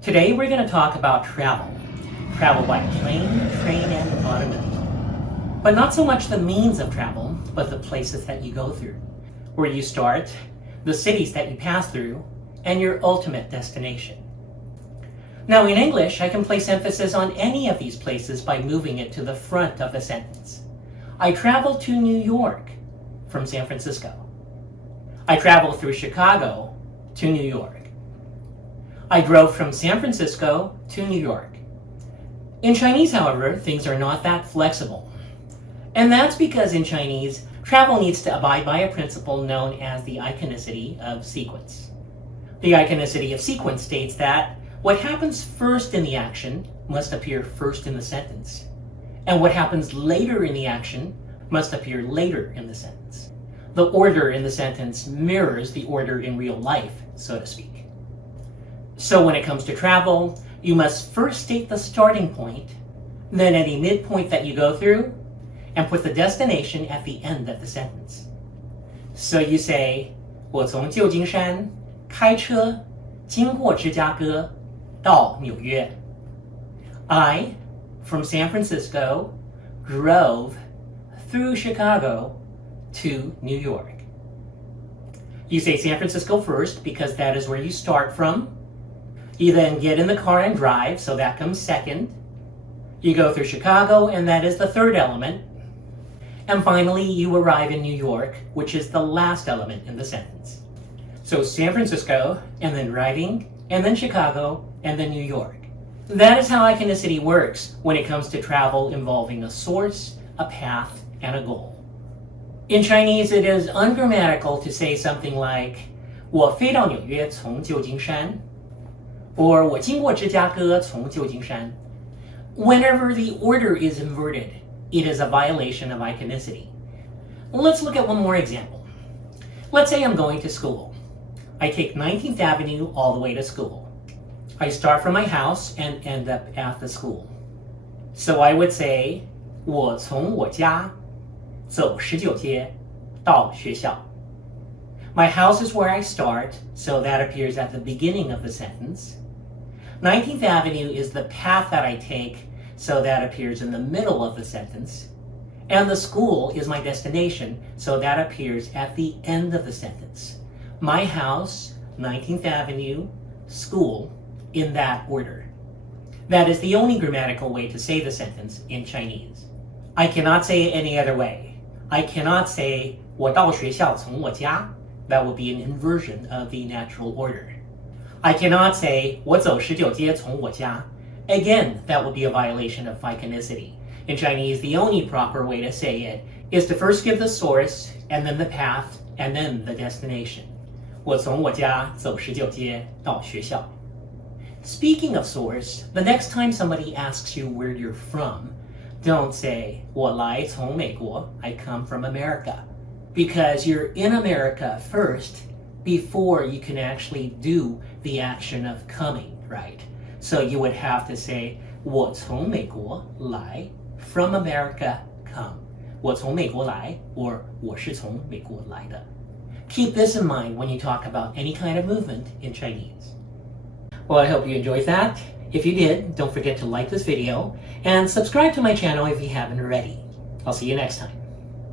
Today we're going to talk about travel. Travel by plane, train, and automobile. But not so much the means of travel, but the places that you go through. Where you start, the cities that you pass through, and your ultimate destination. Now in English, I can place emphasis on any of these places by moving it to the front of the sentence. I traveled to New York from San Francisco. I traveled through Chicago to New York. I drove from San Francisco to New York. In Chinese, however, things are not that flexible. And that's because in Chinese, travel needs to abide by a principle known as the iconicity of sequence. The iconicity of sequence states that what happens first in the action must appear first in the sentence, and what happens later in the action must appear later in the sentence. The order in the sentence mirrors the order in real life, so to speak. So when it comes to travel, you must first state the starting point, then any midpoint that you go through, and put the destination at the end of the sentence. So you say, 我从旧金山开车经过芝加哥到纽约. I, from San Francisco, drove through Chicago to New York. You say San Francisco first because that is where you start from. You then get in the car and drive, so that comes second. You go through Chicago, and that is the third element. And finally, you arrive in New York, which is the last element in the sentence. So San Francisco, and then driving, and then Chicago, and then New York. That is how iconicity works when it comes to travel involving a source, a path, and a goal. In Chinese, it is ungrammatical to say something like, 我飞到纽约从旧金山 or 我经过芝加哥从旧金山. Whenever the order is inverted, it is a violation of iconicity. Let's look at one more example. Let's say I'm going to school. I take 19th Avenue all the way to school. I start from my house and end up at the school. So I would say, 我从我家走19街到学校. My house is where I start, so that appears at the beginning of the sentence. 19th Avenue is the path that I take, so that appears in the middle of the sentence. And the school is my destination, so that appears at the end of the sentence. My house, 19th Avenue, school, in that order. That is the only grammatical way to say the sentence in Chinese. I cannot say it any other way. I cannot say 我到学校从我家. That would be an inversion of the natural order. I cannot say 我走19街从我家. Again, that would be a violation of iconicity. In Chinese, the only proper way to say it is to first give the source, and then the path, and then the destination. 我从我家走19街到学校. Speaking of source, the next time somebody asks you where you're from, don't say 我来从美国, I come from America. Because you're in America first before you can actually do the action of coming, right? So you would have to say 我从美国来, from America come. 我从美国来, or 我是从美国来的. Keep this in mind when you talk about any kind of movement in Chinese. Well, I hope you enjoyed that. If you did, don't forget to like this video and subscribe to my channel if you haven't already. I'll see you next time.